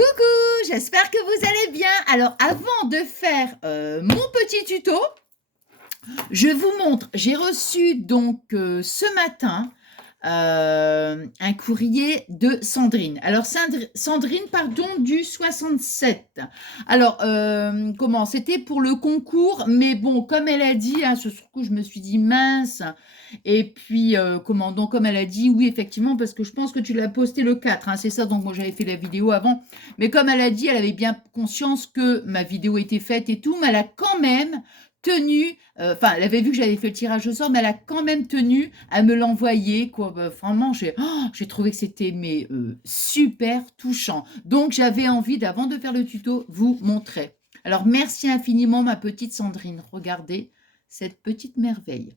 Coucou, j'espère que vous allez bien. Alors, avant de faire mon petit tuto, je vous montre, j'ai reçu donc ce matin un courrier de Sandrine. Alors, Sandrine, pardon, du 67. Alors, comment? C'était pour le concours, mais bon, comme elle a dit, hein, ce coup, je me suis dit mince. Et puis, comment? Donc, comme elle a dit, oui, effectivement, parce que je pense que tu l'as posté le 4, hein, c'est ça, donc moi, j'avais fait la vidéo avant. Mais comme elle a dit, elle avait bien conscience que ma vidéo était faite et tout, mais elle a quand même tenu, enfin, elle avait vu que j'avais fait le tirage au sort, mais elle a quand même tenu à me l'envoyer, quoi. Bah, vraiment, j'ai trouvé que c'était mais super touchant. Donc, j'avais envie, d'avant de faire le tuto, vous montrer. Alors, merci infiniment, ma petite Sandrine. Regardez cette petite merveille.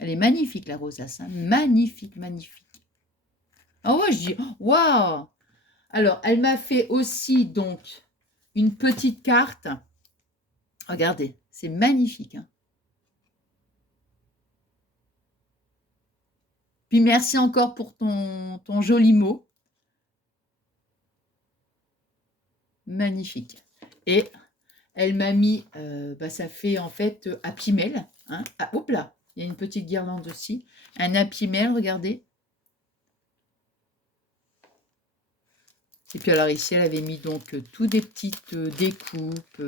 Elle est magnifique, la rosace, hein. Magnifique, magnifique. Ah ouais, je dis, waouh! Alors, elle m'a fait aussi, donc, une petite carte. Regardez, c'est magnifique, hein. Puis merci encore pour ton joli mot. Magnifique. Et elle m'a mis, ça fait en fait Happy Mail. Hein. Ah, hop là, il y a une petite guirlande aussi. Un Happy Mail, regardez. Et puis alors ici, elle avait mis donc tout des petites découpes.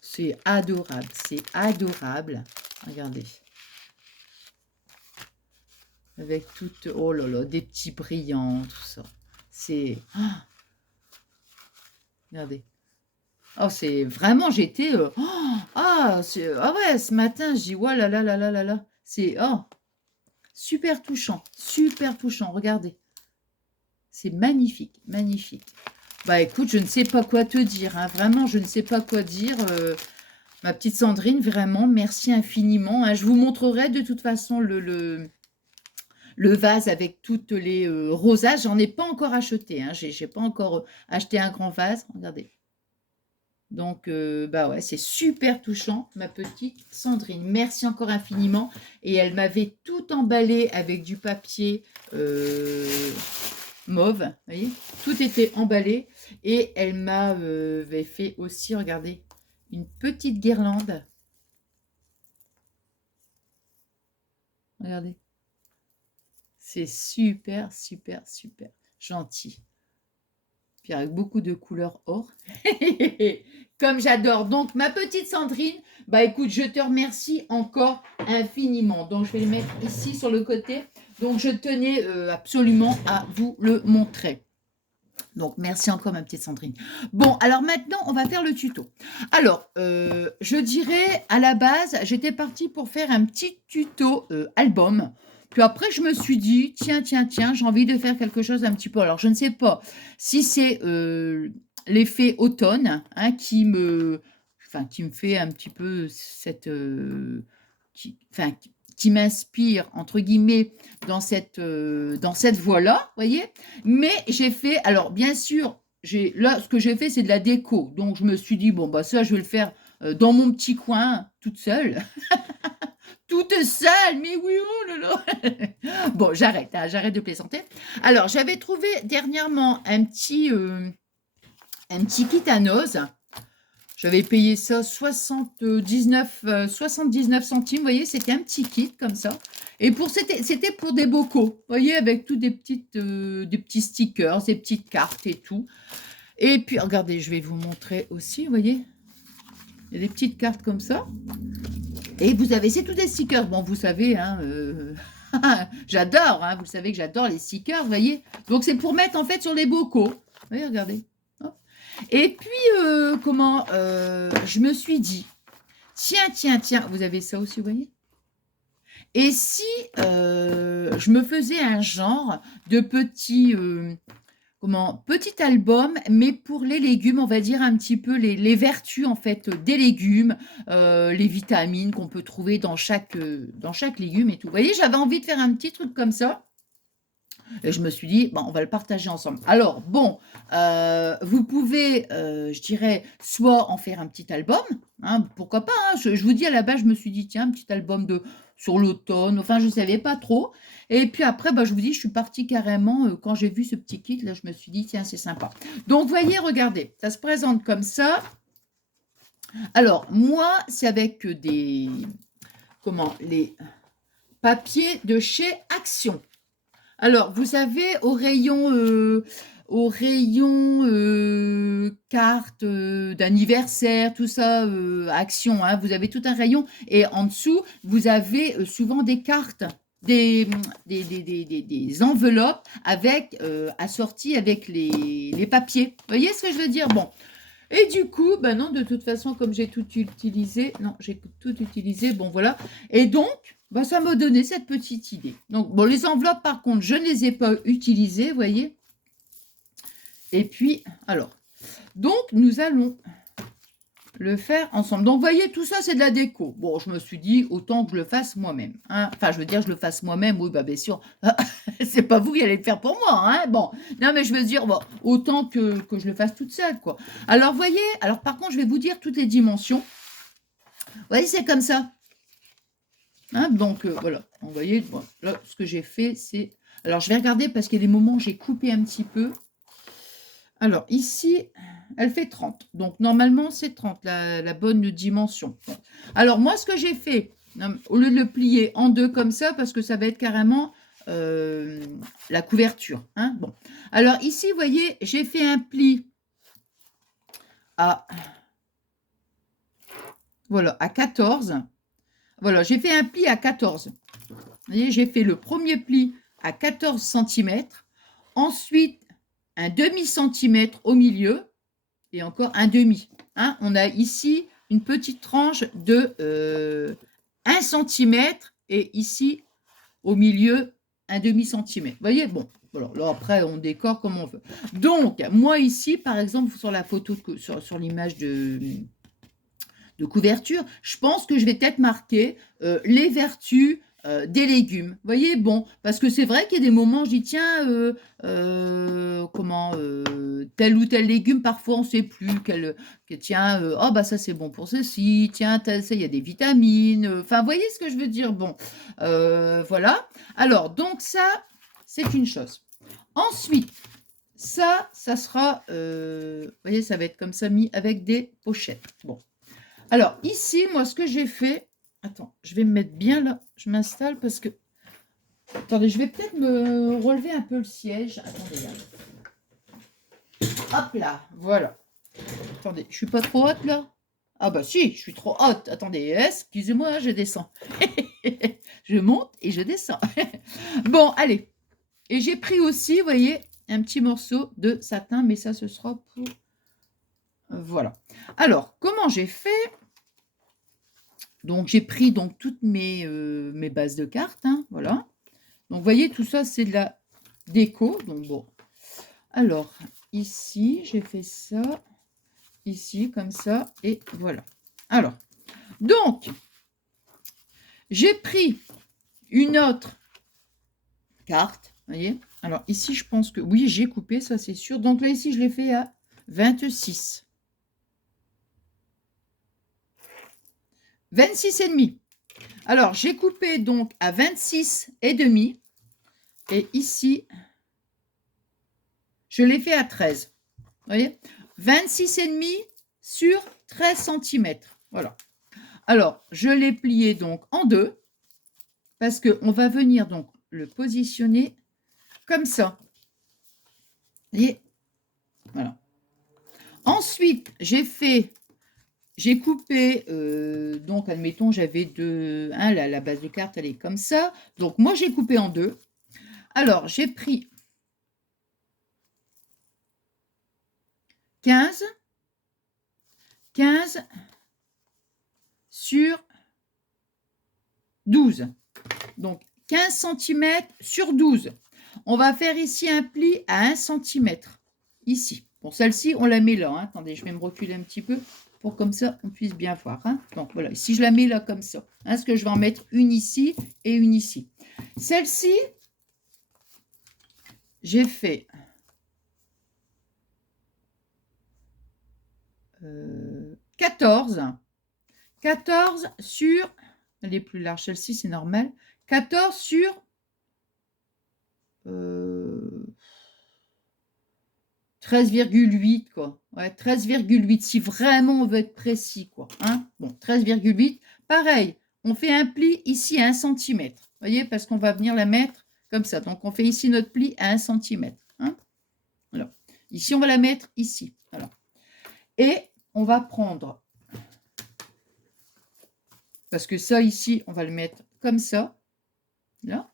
C'est adorable, c'est adorable. Regardez. Avec toutes, oh là là, des petits brillants, tout ça. C'est... regardez. Oh, c'est vraiment, j'étais... ah ouais, ce matin, je dis, oh là là là là là là. C'est super touchant, regardez. C'est magnifique, magnifique. Bah écoute, je ne sais pas quoi te dire, hein, vraiment, je ne sais pas quoi dire. Ma petite Sandrine, vraiment, merci infiniment. Hein. Je vous montrerai de toute façon le vase avec toutes les rosaces. J'en ai pas encore acheté, hein. J'ai pas encore acheté un grand vase. Regardez. Donc, bah ouais, c'est super touchant, ma petite Sandrine. Merci encore infiniment. Et elle m'avait tout emballé avec du papier mauve. Vous voyez, tout était emballé. Et elle m'avait fait aussi, regardez, une petite guirlande. Regardez. C'est super, super, super gentil. Puis avec beaucoup de couleurs or. Comme j'adore. Donc, ma petite Sandrine, bah écoute, je te remercie encore infiniment. Donc, je vais le mettre ici sur le côté. Donc, je tenais absolument à vous le montrer. Donc, merci encore, ma petite Sandrine. Bon, alors maintenant, on va faire le tuto. Alors, je dirais, à la base, j'étais partie pour faire un petit tuto album. Puis après, je me suis dit, tiens, j'ai envie de faire quelque chose un petit peu. Alors, je ne sais pas si c'est l'effet automne hein, qui me fait un petit peu cette... qui m'inspire, entre guillemets, dans cette voie-là, voyez. Mais j'ai fait, alors bien sûr, là, ce que j'ai fait, c'est de la déco. Donc, je me suis dit, bon, bah ça, je vais le faire dans mon petit coin, toute seule. Toute seule, mais oui, oh là là. Bon, j'arrête, hein, j'arrête de plaisanter. Alors, j'avais trouvé dernièrement un petit kit à noz. J'avais payé ça 79 centimes, vous voyez, c'était un petit kit comme ça. Et c'était pour des bocaux, vous voyez, avec tous des petits stickers, des petites cartes et tout. Et puis, regardez, je vais vous montrer aussi, vous voyez, il y a des petites cartes comme ça. Et vous avez, c'est tous des stickers. Bon, vous savez, hein, j'adore, hein, vous savez que j'adore les stickers, vous voyez. Donc, c'est pour mettre, en fait, sur les bocaux. Vous voyez, regardez. Et puis, je me suis dit, tiens, vous avez ça aussi, vous voyez? Et si je me faisais un genre de petit album, mais pour les légumes, on va dire un petit peu les vertus, en fait, des légumes, les vitamines qu'on peut trouver dans chaque légume et tout. Vous voyez, j'avais envie de faire un petit truc comme ça. Et je me suis dit, bon, on va le partager ensemble. Alors, bon, vous pouvez, je dirais, soit en faire un petit album, hein, pourquoi pas. Hein, je vous dis, à la base, je me suis dit, tiens, un petit album de sur l'automne, enfin, je ne savais pas trop. Et puis après, bah, je vous dis, je suis partie carrément, quand j'ai vu ce petit kit, là, je me suis dit, tiens, c'est sympa. Donc, voyez, regardez, ça se présente comme ça. Alors, moi, c'est avec des, comment, les papiers de chez Action. Alors, vous savez, au rayon cartes d'anniversaire, tout ça, Action, hein, vous avez tout un rayon. Et en dessous, vous avez souvent des cartes, des enveloppes avec, assorties avec les papiers. Vous voyez ce que je veux dire? Bon. Et du coup, ben non, de toute façon, comme j'ai tout utilisé, non, j'ai tout utilisé, bon voilà. Et donc, ben, ça m'a donné cette petite idée. Donc, bon, les enveloppes, par contre, je ne les ai pas utilisées, vous voyez. Et puis, alors, donc, nous allons le faire ensemble. Donc, vous voyez, tout ça, c'est de la déco. Bon, je me suis dit, autant que je le fasse moi-même. Hein. Enfin, je veux dire, je le fasse moi-même, oui, bah, bien sûr. C'est pas vous qui allez le faire pour moi, hein. Bon, non, mais je veux dire, bon, autant que je le fasse toute seule, quoi. Alors, vous voyez, alors par contre, je vais vous dire toutes les dimensions. Vous voyez, c'est comme ça. Hein, donc, voilà. Vous voyez, bon, là, ce que j'ai fait, c'est... Alors, je vais regarder parce qu'il y a des moments où j'ai coupé un petit peu. Alors, ici, elle fait 30. Donc, normalement, c'est 30, la bonne dimension. Bon. Alors, moi, ce que j'ai fait, au lieu de le plier en deux comme ça, parce que ça va être carrément la couverture. Hein, bon. Alors, ici, vous voyez, j'ai fait un pli à, voilà, à 14. Voilà, j'ai fait un pli à 14. Vous voyez, j'ai fait le premier pli à 14 cm. Ensuite, un demi-centimètre au milieu. Et encore un demi. Hein, on a ici une petite tranche de 1 cm et ici, au milieu, un demi-centimètre. Vous voyez, bon, voilà, là, après, on décore comme on veut. Donc, moi, ici, par exemple, sur la photo, sur l'image de couverture, je pense que je vais peut-être marquer les vertus des légumes. Vous voyez, bon, parce que c'est vrai qu'il y a des moments, je dis, tiens, tel ou tel légume, parfois on ne sait plus, tiens, oh bah ça c'est bon pour ceci, tiens, ça il y a des vitamines, enfin, vous voyez ce que je veux dire, bon, voilà. Alors, donc ça, c'est une chose. Ensuite, ça sera, vous voyez, ça va être comme ça mis avec des pochettes. Bon. Alors, ici, moi, ce que j'ai fait... Attends, je vais me mettre bien là. Je m'installe parce que... Attendez, je vais peut-être me relever un peu le siège. Attendez, là. Hop là, voilà. Attendez, je suis pas trop haute, là? Ah bah si, je suis trop haute. Attendez, excusez-moi, je descends. Je monte et je descends. Bon, allez. Et j'ai pris aussi, vous voyez, un petit morceau de satin, mais ça, ce sera pour... Voilà. Alors, comment j'ai fait? Donc, j'ai pris donc toutes mes bases de cartes, hein, voilà. Donc, vous voyez, tout ça, c'est de la déco. Donc, bon. Alors, ici, j'ai fait ça. Ici, comme ça. Et voilà. Alors, donc, j'ai pris une autre carte. Vous voyez. Alors, ici, je pense que... Oui, j'ai coupé, ça, c'est sûr. Donc, là, ici, je l'ai fait à 26. 26,5. Alors, j'ai coupé donc à 26,5. Et ici, je l'ai fait à 13. Vous voyez, 26,5 sur 13 cm. Voilà. Alors, je l'ai plié donc en deux parce qu'on va venir donc le positionner comme ça. Vous voyez, voilà. Ensuite, j'ai coupé, donc admettons, j'avais deux, hein, la base de carte, elle est comme ça. Donc, moi, j'ai coupé en deux. Alors, j'ai pris 15 sur 12. Donc, 15 cm sur 12. On va faire ici un pli à 1 cm. Ici. Bon, celle-ci, on la met là. Hein. Attendez, je vais me reculer un petit peu pour comme ça, on puisse bien voir. Hein. Donc, voilà. Si je la mets là comme ça, hein, parce que je vais en mettre une ici et une ici. Celle-ci, j'ai fait 14 sur Elle est plus large. Celle-ci, c'est normal. 14 sur 13,8, quoi. Ouais, 13,8, si vraiment on veut être précis, quoi. Hein, bon, 13,8. Pareil, on fait un pli ici à 1 cm. Vous voyez, parce qu'on va venir la mettre comme ça. Donc, on fait ici notre pli à 1 cm. Hein. Alors, ici, on va la mettre ici. Alors. Et on va prendre, parce que ça, ici, on va le mettre comme ça. Là.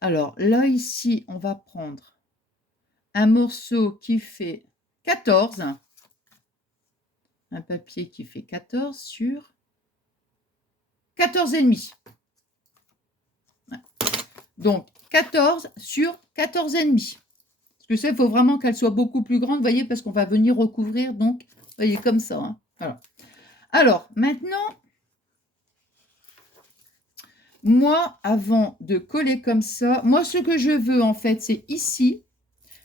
Alors, là, ici, on va prendre un morceau qui fait 14. Un papier qui fait 14 sur 14,5. Donc, 14 sur 14,5. Parce que ça, il faut vraiment qu'elle soit beaucoup plus grande, vous voyez, parce qu'on va venir recouvrir, donc, vous voyez, comme ça. Hein. Voilà. Alors, maintenant, moi, avant de coller comme ça, moi, ce que je veux, en fait, c'est ici,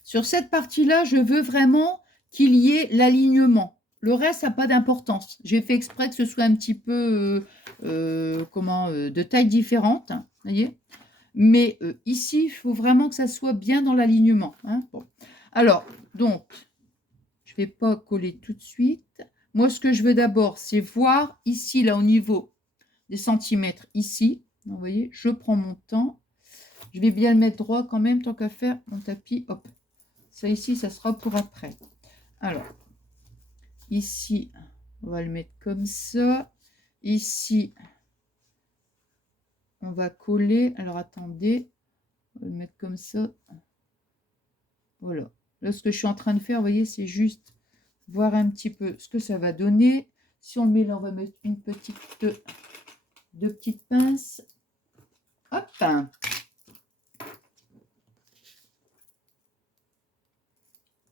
sur cette partie-là, je veux vraiment qu'il y ait l'alignement. Le reste n'a pas d'importance. J'ai fait exprès que ce soit un petit peu de taille différente. Hein, voyez. Mais ici, il faut vraiment que ça soit bien dans l'alignement. Hein. Bon. Alors, donc, je ne vais pas coller tout de suite. Moi, ce que je veux d'abord, c'est voir ici, là, au niveau des centimètres, ici. Donc, vous voyez, je prends mon temps. Je vais bien le mettre droit quand même, tant qu'à faire mon tapis. Hop. Ça ici, ça sera pour après. Alors, ici, on va le mettre comme ça. Ici, on va coller. Alors, attendez. On va le mettre comme ça. Voilà. Là, ce que je suis en train de faire, vous voyez, c'est juste voir un petit peu ce que ça va donner. Si on le met là, on va mettre deux petites pinces. Hop.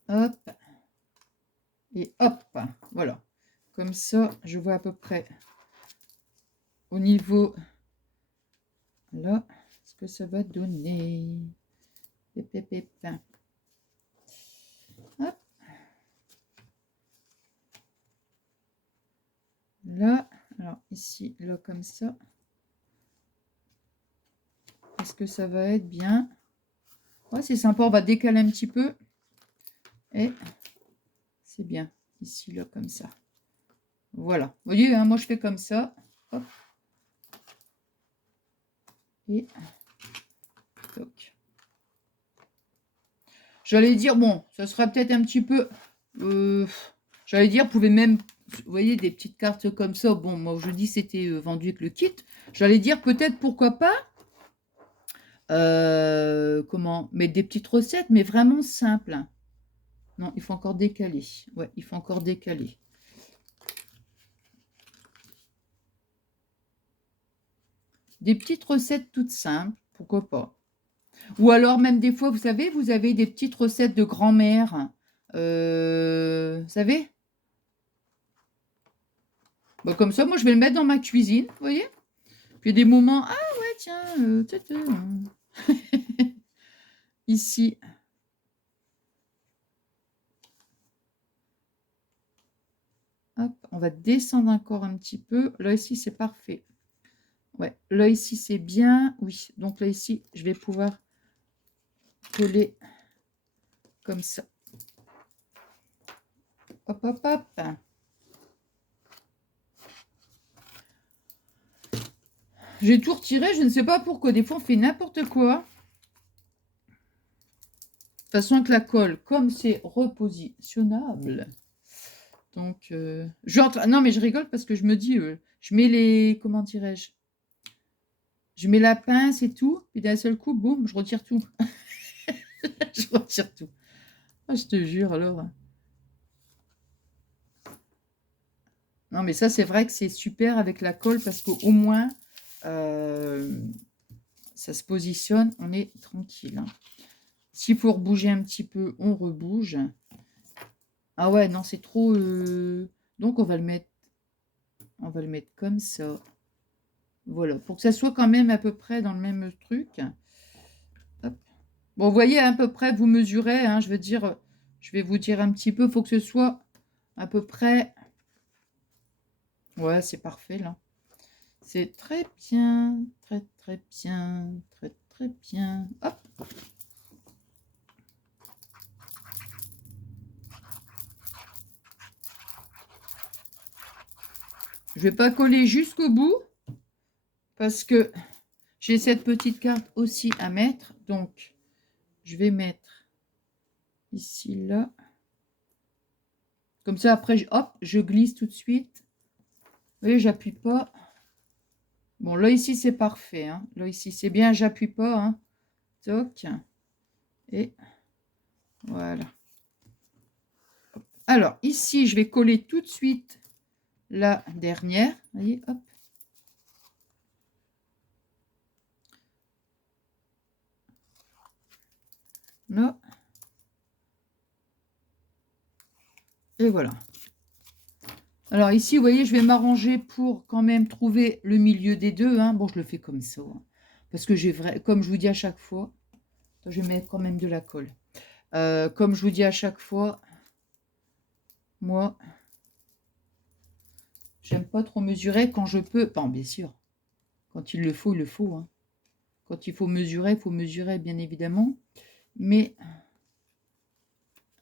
Hop. Et hop. Voilà. Comme ça, je vois à peu près au niveau là ce que ça va donner. Hop. Là, alors ici, là comme ça. Est-ce que ça va être bien? Ouais, c'est sympa, on va décaler un petit peu. Et c'est bien. Ici, là, comme ça. Voilà. Vous voyez, hein, moi je fais comme ça. Hop. Et toc. J'allais dire, bon, ça sera peut-être un petit peu... j'allais dire, vous pouvez même... Vous voyez, des petites cartes comme ça. Bon, moi, je dis c'était vendu avec le kit. J'allais dire, peut-être, pourquoi pas, comment mettre des petites recettes, mais vraiment simples. Non, il faut encore décaler. Ouais, il faut encore décaler. Des petites recettes toutes simples, pourquoi pas. Ou alors même des fois, vous savez, vous avez des petites recettes de grand-mère. Vous savez? Bah, comme ça, moi, je vais le mettre dans ma cuisine, vous voyez? Puis des moments, ah ouais, tiens, ici. Hop, on va descendre encore un petit peu. Là, ici, c'est parfait. Ouais, là, ici, c'est bien. Oui, donc là, ici, je vais pouvoir coller comme ça. Hop, hop, hop. J'ai tout retiré, je ne sais pas pourquoi. Des fois, on fait n'importe quoi. De toute façon, avec la colle, comme c'est repositionnable. Donc, non, mais je rigole parce que je me dis, je mets les, comment dirais-je, je mets la pince et tout, puis d'un seul coup, boum, je retire tout. Je retire tout. Ah, je te jure, alors. Non, mais ça, c'est vrai que c'est super avec la colle parce qu'au moins, ça se positionne, on est tranquille. Hein. S'il faut rebouger un petit peu, on rebouge. Ah ouais, non, c'est trop... Donc, on va le mettre comme ça. Voilà, pour que ça soit quand même à peu près dans le même truc. Hop. Bon, vous voyez, à peu près, vous mesurez, hein, je veux dire, je vais vous dire un petit peu, il faut que ce soit à peu près... Ouais, c'est parfait, là. C'est très bien, très très bien, très très bien. Hop. Je vais pas coller jusqu'au bout parce que j'ai cette petite carte aussi à mettre. Donc, je vais mettre ici, là. Comme ça, après, hop, je glisse tout de suite. Vous voyez, j'appuie pas. Bon, là, ici, c'est parfait. Hein. Là, ici, c'est bien, j'appuie pas. Hein. Toc. Et voilà. Alors, ici, je vais coller tout de suite la dernière. Vous voyez, hop. Là. Et voilà. Alors ici, vous voyez, je vais m'arranger pour quand même trouver le milieu des deux. Hein. Bon, je le fais comme ça. Hein, parce que j'ai vrai, comme je vous dis à chaque fois, je vais mettre quand même de la colle. Comme je vous dis à chaque fois, moi, j'aime pas trop mesurer quand je peux. Bon, bien sûr, quand il le faut, il le faut. Hein. Quand il faut mesurer, bien évidemment. Mais,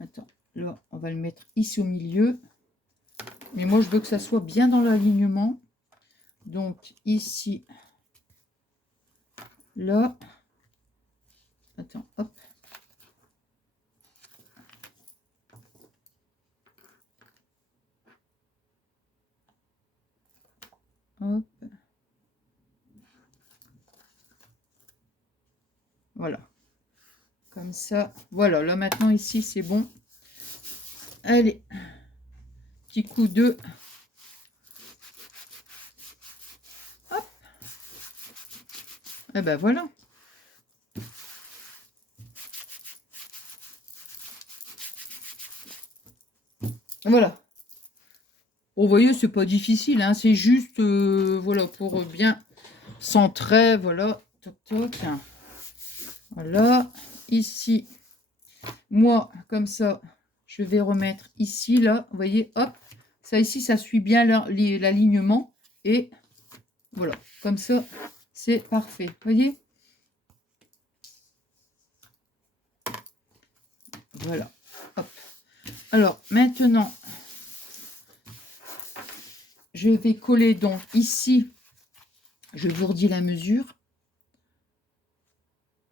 attends, là, on va le mettre ici au milieu. Mais moi, je veux que ça soit bien dans l'alignement. Donc, ici, là. Attends, hop. Hop. Voilà. Comme ça. Voilà, là maintenant ici c'est bon. Allez. Petit coup de... Hop. Et ben voilà. Voilà. Bon, vous voyez, c'est pas difficile. Hein, c'est juste, voilà, pour bien centrer. Voilà. Toc, toc. Voilà. Ici. Moi, comme ça, je vais remettre ici, là. Vous voyez, hop. Ça ici, ça suit bien l'alignement. Et voilà. Comme ça, c'est parfait. Vous voyez? Voilà. Hop. Alors, maintenant, je vais coller donc ici. Je vous redis la mesure.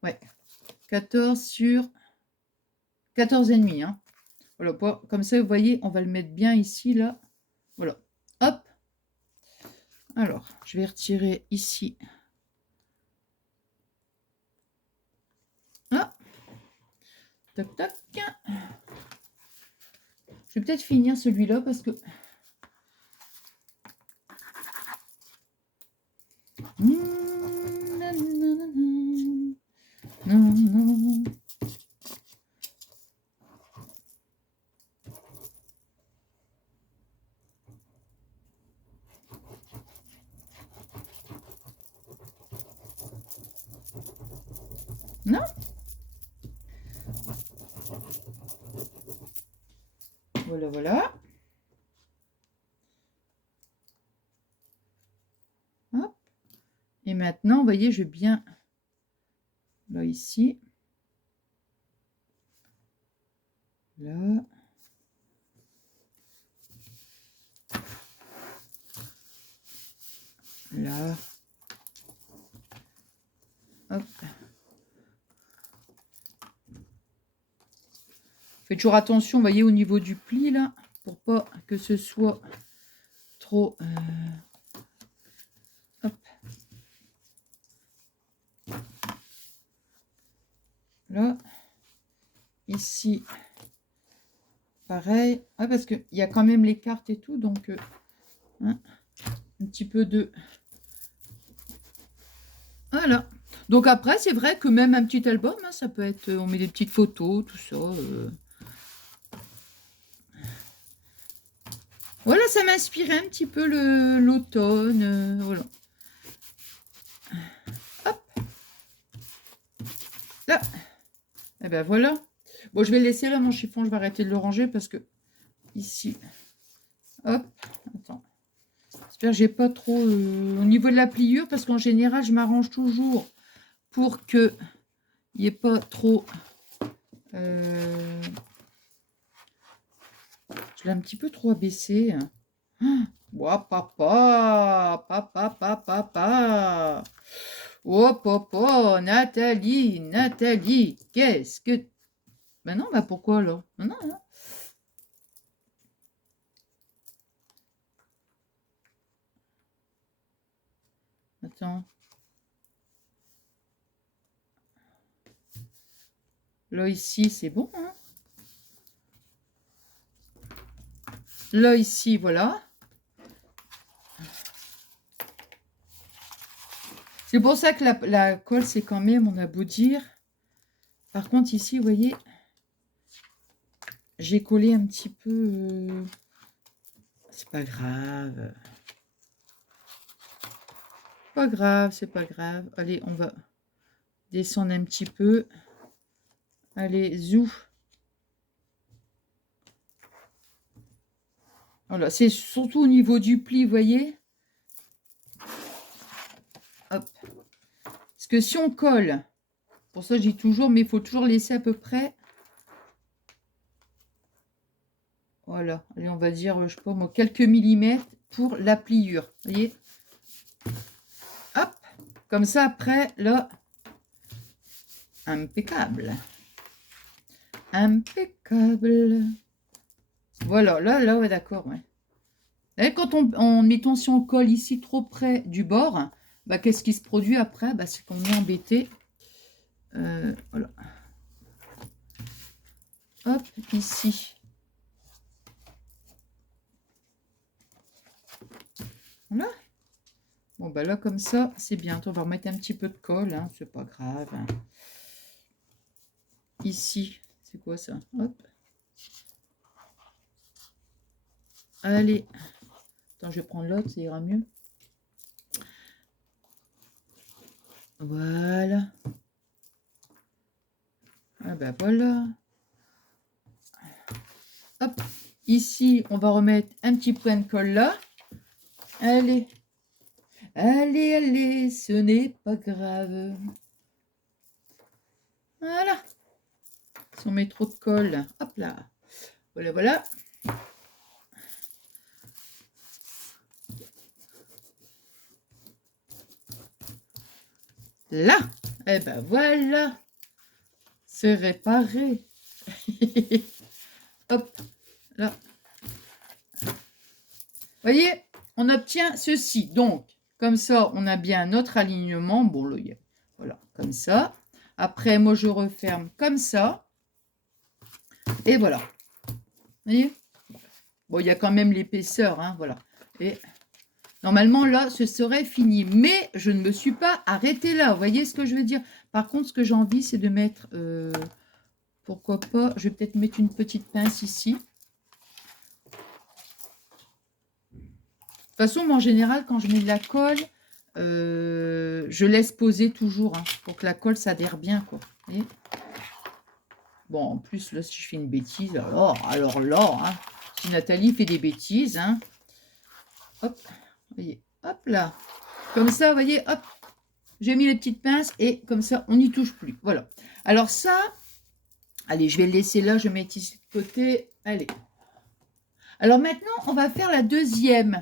Ouais. 14 sur 14,5. Hein. Voilà, comme ça, vous voyez, on va le mettre bien ici, là. Voilà. Hop. Alors, je vais retirer ici. Ah. Tac, tac. Je vais peut-être finir celui-là parce que... Non. Voilà, voilà. Hop. Et maintenant, vous voyez, je vais bien... Là, ici. Là. Là. Hop. Faites toujours attention, vous voyez, au niveau du pli, là, pour pas que ce soit trop... Hop. Là. Ici. Pareil. Ouais, parce qu'il y a quand même les cartes et tout, donc... hein, un petit peu de... Voilà. Donc après, c'est vrai que même un petit album, hein, ça peut être... On met des petites photos, tout ça... Voilà, ça m'inspirait un petit peu l'automne. Voilà. Hop. Là. Et ben voilà. Bon, je vais le laisser là, mon chiffon. Je vais arrêter de le ranger parce que ici. Hop. Attends. J'espère que j'ai pas trop au niveau de la pliure, parce qu'en général, je m'arrange toujours pour que il n'y ait pas trop. Je l'ai un petit peu trop abaissé. Ouah, papa, papa, papa, papa. Oh, papa, Nathalie, Nathalie, qu'est-ce que... Ben non, bah pourquoi alors? Non, non, non. Attends. Là, ici, c'est bon, hein? Là, ici, voilà. C'est pour ça que la colle, c'est quand même, on a beau dire. Par contre, ici, vous voyez, j'ai collé un petit peu... C'est pas grave. Pas grave, c'est pas grave. Allez, on va descendre un petit peu. Allez, zou. Voilà, c'est surtout au niveau du pli, vous voyez. Hop. Parce que si on colle, pour ça je dis toujours, mais il faut toujours laisser à peu près. Voilà, allez, on va dire, je sais pas moi, quelques millimètres pour la pliure. Vous voyez. Hop. Comme ça, après, là, impeccable. Impeccable. Voilà, là, ouais, d'accord, ouais. Et quand mettons, si on colle ici trop près du bord, bah, qu'est-ce qui se produit après? Bah, c'est qu'on est embêté. Voilà. Hop, ici. Voilà. Bon, bah là, comme ça, c'est bien. On va remettre un petit peu de colle, hein, c'est pas grave. Ici, c'est quoi ça? Hop. Allez. Attends, je vais prendre l'autre, ça ira mieux. Voilà. Ah bah voilà. Hop. Ici, on va remettre un petit point de colle là. Allez. Allez, allez, ce n'est pas grave. Voilà. Si on met trop de colle, hop là. Voilà, voilà. Là. Eh ben voilà. C'est réparé. Hop. Là. Voyez, on obtient ceci. Donc, comme ça, on a bien notre alignement. Bon, là, voilà, comme ça. Après, moi, je referme comme ça. Et voilà. Vous voyez? Bon, il y a quand même l'épaisseur, hein, voilà. Et normalement, là, ce serait fini. Mais je ne me suis pas arrêtée là. Vous voyez ce que je veux dire? Par contre, ce que j'ai envie, c'est de mettre... pourquoi pas? Je vais peut-être mettre une petite pince ici. De toute façon, moi, en général, quand je mets de la colle, je laisse poser toujours, hein, pour que la colle s'adhère bien, quoi. Et bon, en plus, là, si je fais une bêtise, alors là, hein, si Nathalie fait des bêtises, hein, hop, voyez, hop là, comme ça, vous voyez, hop, j'ai mis les petites pinces et comme ça, on n'y touche plus. Voilà. Alors ça, allez, je vais le laisser là, je mets ici de côté. Allez. Alors maintenant, on va faire la deuxième.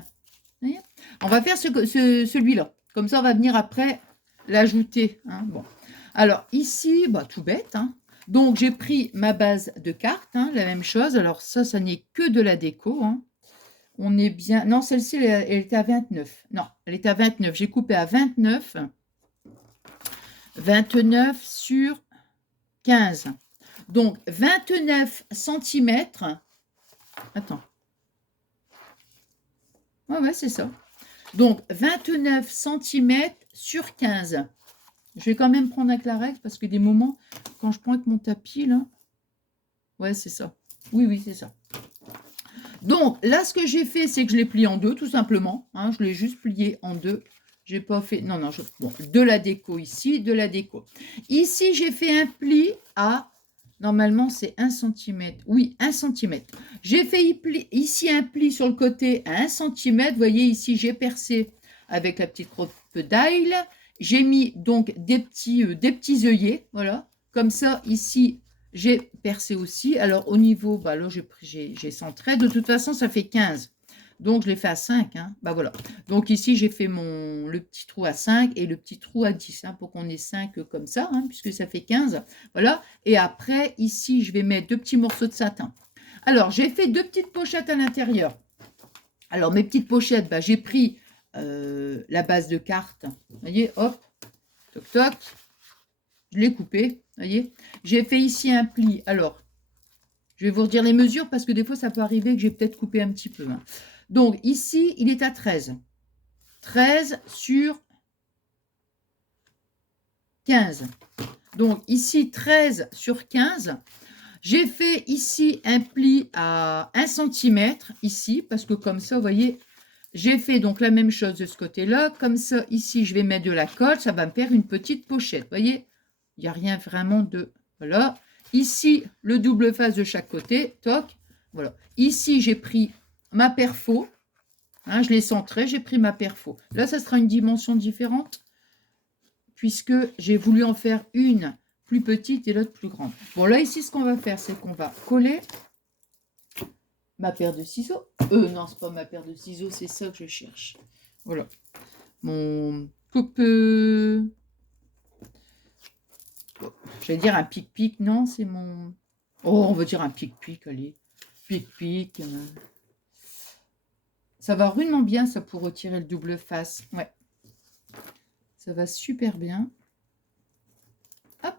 On va faire celui-là. Comme ça, on va venir après l'ajouter. Hein. Bon. Alors, ici, bah, tout bête. Hein. Donc, j'ai pris ma base de cartes. Hein, la même chose. Alors, ça n'est que de la déco. Hein. On est bien... Non, celle-ci, elle était à 29. Non, elle était à 29. J'ai coupé à 29. 29 sur 15. Donc, 29 cm. Attends. Ouais, c'est ça. Donc, 29 cm sur 15. Je vais quand même prendre avec la règle parce que des moments, quand je prends avec mon tapis, là... Ouais, c'est ça. Oui, c'est ça. Donc, là, ce que j'ai fait, c'est que je l'ai plié en deux, tout simplement. Hein, je l'ai juste plié en deux. J'ai pas fait... Non, bon, de la déco ici, de la déco. Ici, j'ai fait un pli à... Normalement, c'est 1 cm. Oui, 1 centimètre. J'ai fait ici un pli sur le côté à 1 cm. Vous voyez, ici, j'ai percé avec la petite crocodile. J'ai mis donc des petits œillets. Voilà. Comme ça, ici, j'ai percé aussi. Alors, au niveau, bah, là, j'ai centré. De toute façon, ça fait 15. Donc, je l'ai fait à 5. Hein. Bah, voilà. Donc, ici, j'ai fait le petit trou à 5 et le petit trou à 10. Hein, pour qu'on ait 5 comme ça, hein, puisque ça fait 15. Voilà. Et après, ici, je vais mettre 2 petits morceaux de satin. Alors, j'ai fait 2 petites pochettes à l'intérieur. Alors, mes petites pochettes, bah, j'ai pris la base de carte. Vous voyez, hop, toc, toc. Je l'ai coupé, vous voyez. J'ai fait ici un pli. Alors, je vais vous redire les mesures parce que des fois, ça peut arriver que j'ai peut-être coupé un petit peu. Hein. Donc, ici, il est à 13. 13 sur 15. Donc, ici, 13 sur 15. J'ai fait ici un pli à 1 cm, ici, parce que comme ça, vous voyez, j'ai fait donc la même chose de ce côté-là. Comme ça, ici, je vais mettre de la colle. Ça va me faire une petite pochette. Vous voyez, il n'y a rien vraiment de... Voilà. Ici, le double face de chaque côté. Toc. Voilà. Ici, j'ai pris ma perfo. Hein, je l'ai centré, j'ai pris ma perfo. Là, ça sera une dimension différente puisque j'ai voulu en faire une plus petite et l'autre plus grande. Bon, là, ici, ce qu'on va faire, c'est qu'on va coller ma paire de ciseaux. Non, c'est pas ma paire de ciseaux, c'est ça que je cherche. Voilà. Mon coupe... j'allais dire un pic-pic. Non, c'est mon... Oh, on va dire un pic-pic, allez. Pic-pic. Ça va rudement bien, ça, pour retirer le double face. Ouais. Ça va super bien. Hop.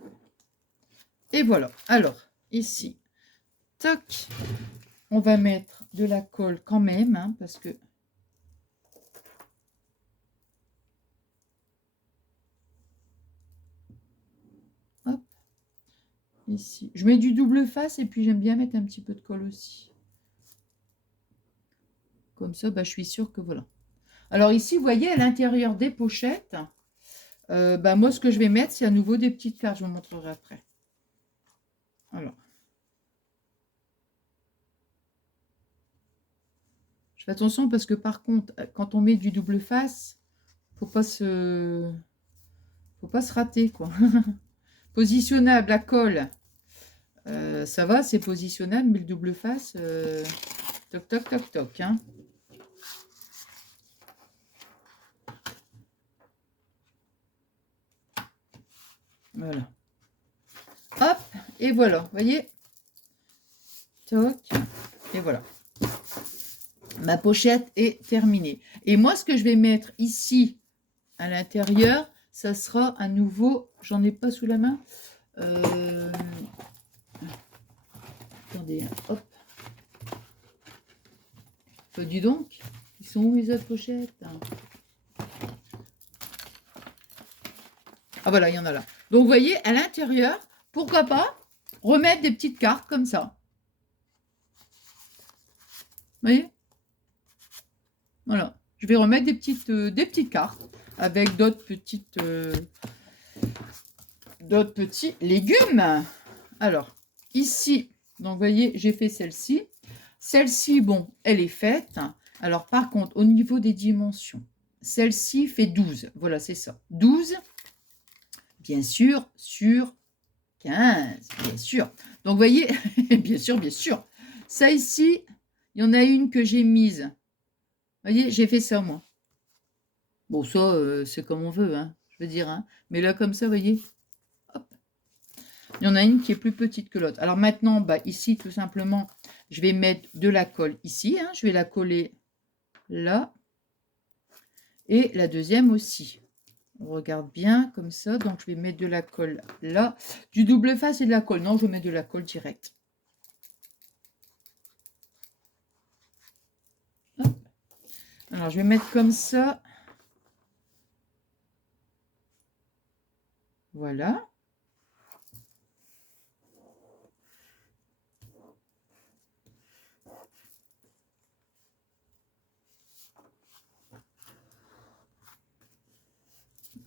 Et voilà. Alors, ici, toc, on va mettre de la colle quand même, hein, parce que... Hop. Ici. Je mets du double face et puis j'aime bien mettre un petit peu de colle aussi. Comme ça, bah, je suis sûre que voilà. Alors ici, vous voyez, à l'intérieur des pochettes, bah, moi, ce que je vais mettre, c'est à nouveau des petites cartes. Je vous montrerai après. Alors. Je fais attention parce que par contre, quand on met du double face, faut pas se rater, quoi. Positionnable à colle, ça va, c'est positionnable, mais le double face, toc, toc, toc, toc. Hein. Voilà. Hop, et voilà, vous voyez. Toc, et voilà. Ma pochette est terminée. Et moi, ce que je vais mettre ici, à l'intérieur, ça sera à nouveau, j'en ai pas sous la main. Attendez, hein, hop. Dis donc, ils sont où mes autres pochettes? Ah voilà, il y en a là. Donc, vous voyez, à l'intérieur, pourquoi pas remettre des petites cartes comme ça. Vous voyez? Voilà. Je vais remettre des petites cartes avec d'autres petits légumes. Alors, ici, donc, vous voyez, j'ai fait celle-ci. Celle-ci, bon, elle est faite. Alors, par contre, au niveau des dimensions, celle-ci fait 12. Voilà, c'est ça. 12, bien sûr, sur 15, bien sûr. Donc, vous voyez, bien sûr, bien sûr. Ça ici, il y en a une que j'ai mise. Vous voyez, j'ai fait ça, moi. Bon, ça, c'est comme on veut, hein, je veux dire. Hein. Mais là, comme ça, vous voyez, hop. Il y en a une qui est plus petite que l'autre. Alors maintenant, bah, ici, tout simplement, je vais mettre de la colle ici. Hein, je vais la coller là. Et la deuxième aussi. On regarde bien comme ça. Donc, je vais mettre de la colle là. Du double face et de la colle. Non, je mets de la colle directe. Hop. Alors, je vais mettre comme ça. Voilà.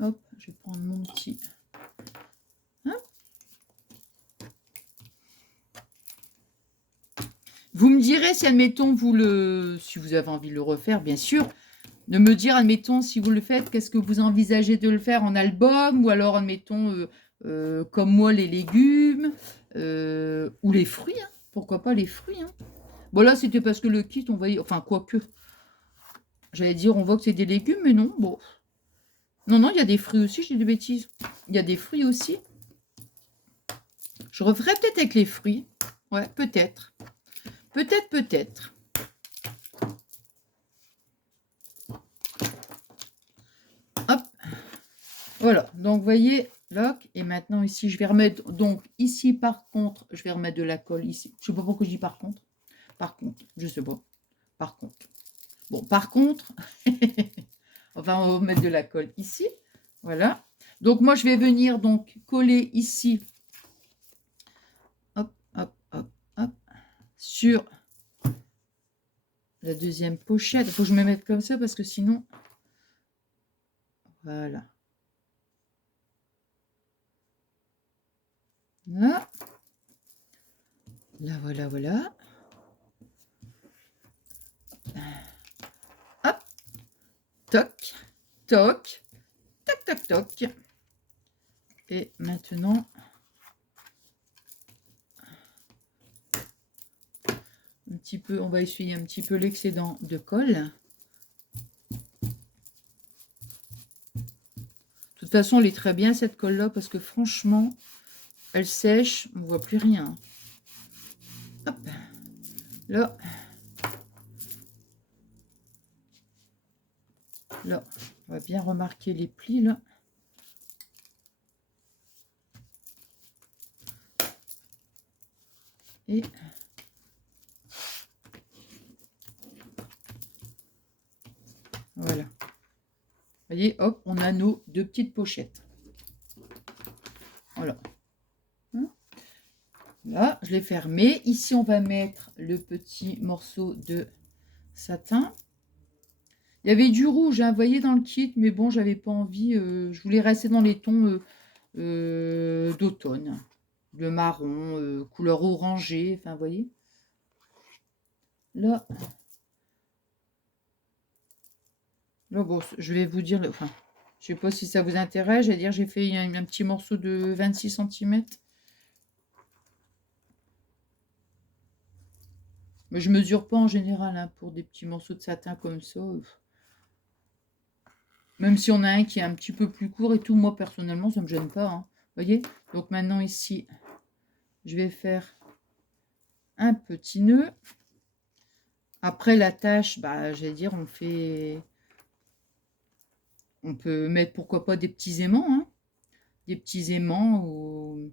Hop, je vais prendre mon petit... Hein, me direz si, admettons, si vous avez envie de le refaire, bien sûr, de me dire, admettons, si vous le faites, qu'est-ce que vous envisagez de le faire en album, ou alors, admettons, comme moi, les légumes, ou les fruits, hein. Pourquoi pas les fruits, hein. Bon, là, c'était parce que le kit, on voyait, enfin, quoique, j'allais dire, on voit que c'est des légumes, mais non, bon. Non, non, il y a des fruits aussi, je dis des bêtises. Il y a des fruits aussi. Je referai peut-être avec les fruits. Ouais, peut-être. Peut-être, peut-être. Hop. Voilà, donc vous voyez, lock. Et maintenant ici, je vais remettre, donc ici par contre, je vais remettre de la colle ici. Je sais pas pourquoi je dis par contre. Par contre, je sais pas. Par contre. Bon, par contre, enfin, on va mettre de la colle ici. Voilà. Donc moi, je vais venir donc coller ici. Hop, hop, hop, hop. Sur la deuxième pochette. Il faut que je me mette comme ça parce que sinon... Voilà. Là. Là, voilà, voilà. Hop. Toc. Toc. Toc, toc, toc. Et maintenant... un petit peu, on va essuyer un petit peu l'excédent de colle. De toute façon, elle est très bien cette colle-là parce que franchement, elle sèche, on ne voit plus rien. Hop, là, là, on va bien remarquer les plis là. Et voilà. Vous voyez, hop, on a nos deux petites pochettes. Voilà. Là, je l'ai fermé. Ici, on va mettre le petit morceau de satin. Il y avait du rouge, hein, vous voyez, dans le kit, mais bon, j'avais pas envie. Je voulais rester dans les tons d'automne. Le marron, couleur orangée, enfin, vous voyez. Là, bon, je vais vous dire, enfin, je sais pas si ça vous intéresse, j'allais dire, j'ai fait un petit morceau de 26 cm. Mais je mesure pas en général, hein, pour des petits morceaux de satin comme ça. Même si on a un qui est un petit peu plus court et tout, moi, personnellement, ça me gêne pas, hein. Vous voyez? Donc maintenant, ici, je vais faire un petit nœud. Après, la tâche, bah, j'allais dire, on peut mettre, pourquoi pas, des petits aimants, hein. Des petits aimants ou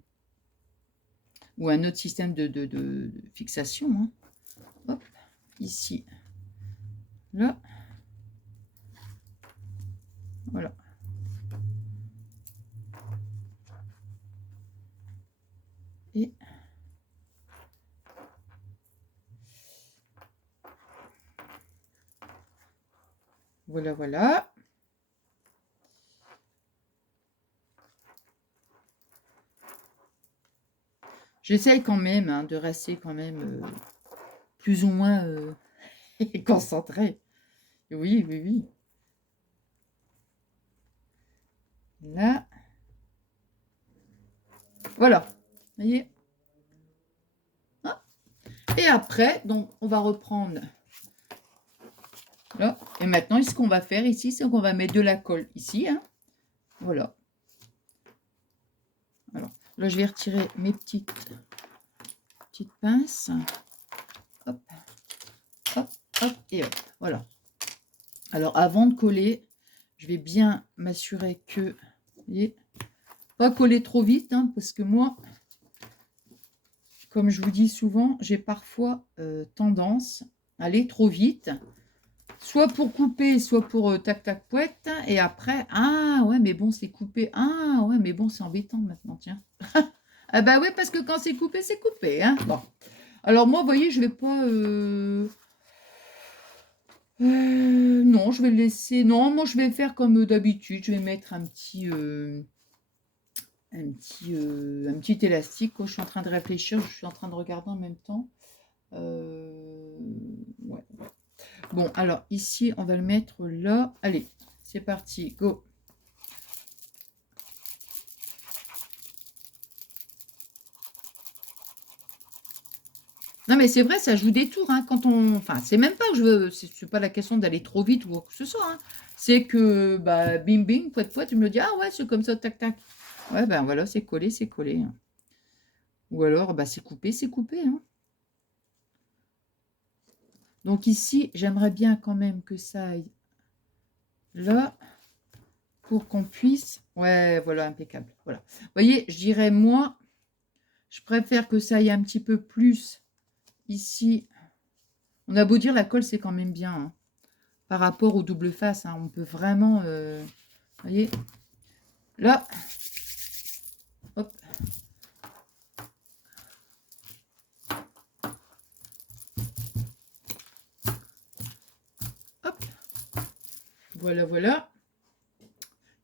un autre système de fixation, hein. Hop, ici, là. Voilà. Et voilà, voilà. J'essaye quand même, hein, de rester quand même plus ou moins concentré. Oui, oui, oui. Là. Voilà. Vous voyez? Ah. Et après, donc, on va reprendre là. Et maintenant, ce qu'on va faire ici, c'est qu'on va mettre de la colle ici, hein. Voilà. Alors, là, je vais retirer mes petites pinces. Hop, hop, hop, et hop. Voilà. Alors, avant de coller, je vais bien m'assurer que, vous voyez, pas coller trop vite, hein, parce que moi, comme je vous dis souvent, j'ai parfois tendance à aller trop vite, soit pour couper, soit pour tac tac pouette, et après, ah ouais, mais bon, c'est coupé, ah ouais, mais bon, c'est embêtant maintenant, tiens. Ah bah ouais, parce que quand c'est coupé, hein. Bon. Alors moi, vous voyez, je vais pas... non, je vais le laisser... Non, moi, je vais faire comme d'habitude. Je vais mettre un petit élastique, quoi. Je suis en train de réfléchir, je suis en train de regarder en même temps. Ouais. Bon, alors ici, on va le mettre là. Allez, c'est parti, go. Non, mais c'est vrai, ça joue des tours, hein, quand on... Enfin, c'est même pas que je veux... C'est pas la question d'aller trop vite ou quoi que ce soit, hein. C'est que, bah, bim, bim, poète, tu me le dis, ah ouais, c'est comme ça, tac, tac. Ouais, ben voilà, c'est collé, hein. Ou alors, bah, c'est coupé, hein. Donc ici, j'aimerais bien quand même que ça aille là, pour qu'on puisse... Ouais, voilà, impeccable. Voilà. Vous voyez, je dirais, moi, je préfère que ça aille un petit peu plus ici. On a beau dire, la colle, c'est quand même bien, hein, par rapport au double face. Hein. On peut vraiment... vous voyez, là, hop. Hop. Voilà, voilà.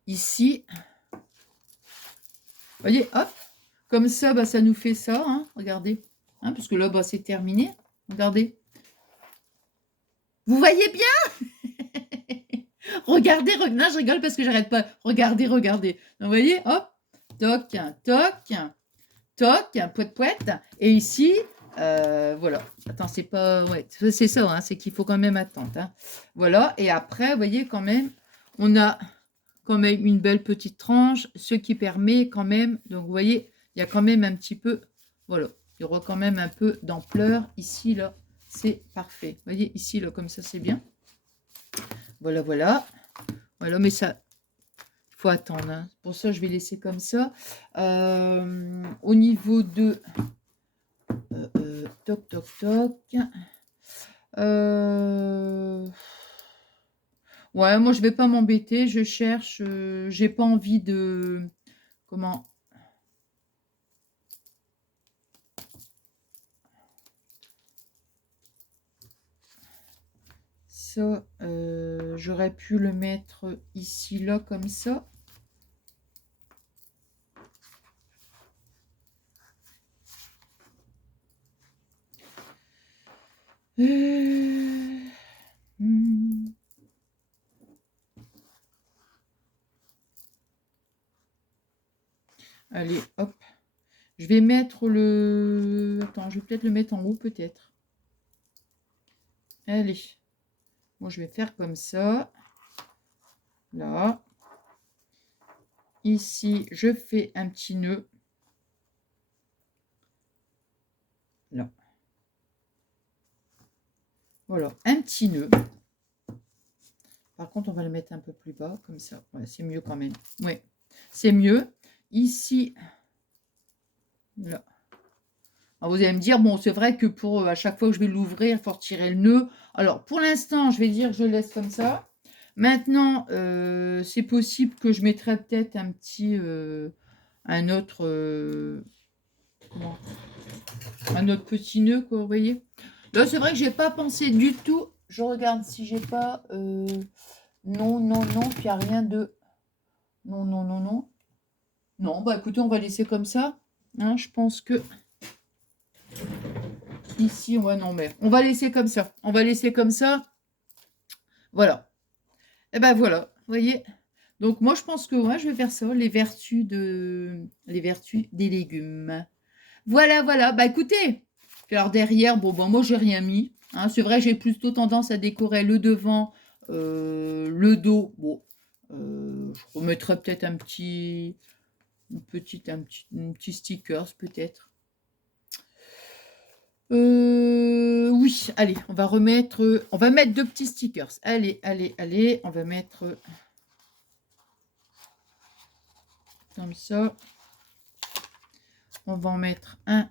Ici. Vous voyez, hop. Comme ça, bah, ça nous fait ça, hein, regardez. Hein, parce que là, bah, c'est terminé. Regardez. Vous voyez bien? Regardez, non, je rigole parce que j'arrête pas. Regardez, regardez. Donc, vous voyez, hop, toc, toc, toc, poète. Et ici, voilà. Attends, c'est pas... Ouais, c'est ça, hein, c'est qu'il faut quand même attendre. Hein. Voilà, et après, vous voyez, quand même, on a quand même une belle petite tranche, ce qui permet quand même... Donc, vous voyez, il y a quand même un petit peu... Voilà, il y aura quand même un peu d'ampleur. Ici, là, c'est parfait. Vous voyez, ici, là, comme ça, c'est bien. Voilà, voilà. Voilà, mais ça, il faut attendre. Hein. Pour ça, je vais laisser comme ça. Au niveau de... toc, toc, toc. Ouais, moi, je vais pas m'embêter. Je cherche. J'ai pas envie de... Comment... Ça, j'aurais pu le mettre ici, là, comme ça. Allez, hop. Je vais mettre le... Attends, je vais peut-être le mettre en haut, peut-être. Allez. Moi, je vais faire comme ça. Là. Ici, je fais un petit nœud. Là. Voilà, un petit nœud. Par contre, on va le mettre un peu plus bas, comme ça. Ouais, c'est mieux quand même. Oui, c'est mieux. Ici, là. Alors, vous allez me dire, bon, c'est vrai que pour à chaque fois que je vais l'ouvrir, il faut retirer le nœud. Alors, pour l'instant, je vais dire que je laisse comme ça. Maintenant, c'est possible que je mettrai peut-être un petit... un autre... un autre petit nœud, quoi, vous voyez. Là, c'est vrai que j'ai pas pensé du tout. Je regarde si j'ai pas... non, non, non, puis il n'y a rien de... Non, non, non, non. Non, bah écoutez, on va laisser comme ça. Hein, je pense que... Ici, ouais, non, mais on va laisser comme ça. On va laisser comme ça. Voilà. Et ben voilà, vous voyez. Donc moi, je pense que ouais, je vais faire ça, les vertus des légumes. Voilà, voilà. Bah écoutez, puis alors derrière, bon, ben moi, j'ai rien mis. Hein. C'est vrai, j'ai plutôt tendance à décorer le devant, le dos. Bon, je remettrai peut-être un petit stickers, peut-être. Oui, allez, on va mettre 2 petits stickers. Allez, allez, allez, on va mettre comme ça. On va en mettre un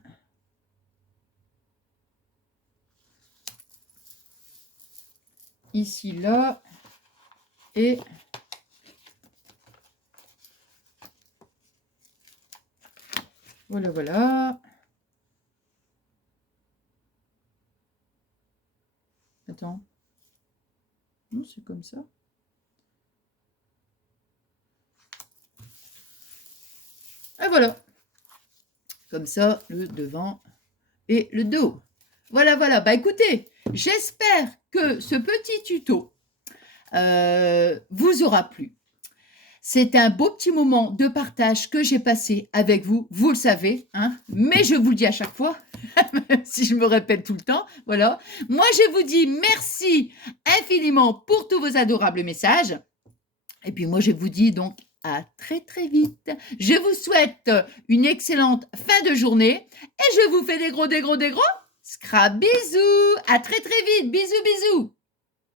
ici, là, et voilà, voilà. Attends. Non, c'est comme ça. Et voilà. Comme ça, le devant et le dos. Voilà, voilà. Bah, écoutez, j'espère que ce petit tuto vous aura plu. C'est un beau petit moment de partage que j'ai passé avec vous, vous le savez, hein, mais je vous le dis à chaque fois, même si je me répète tout le temps, voilà. Moi, je vous dis merci infiniment pour tous vos adorables messages. Et puis moi, je vous dis donc à très très vite. Je vous souhaite une excellente fin de journée et je vous fais des gros scrap bisous. À très très vite. Bisous bisous.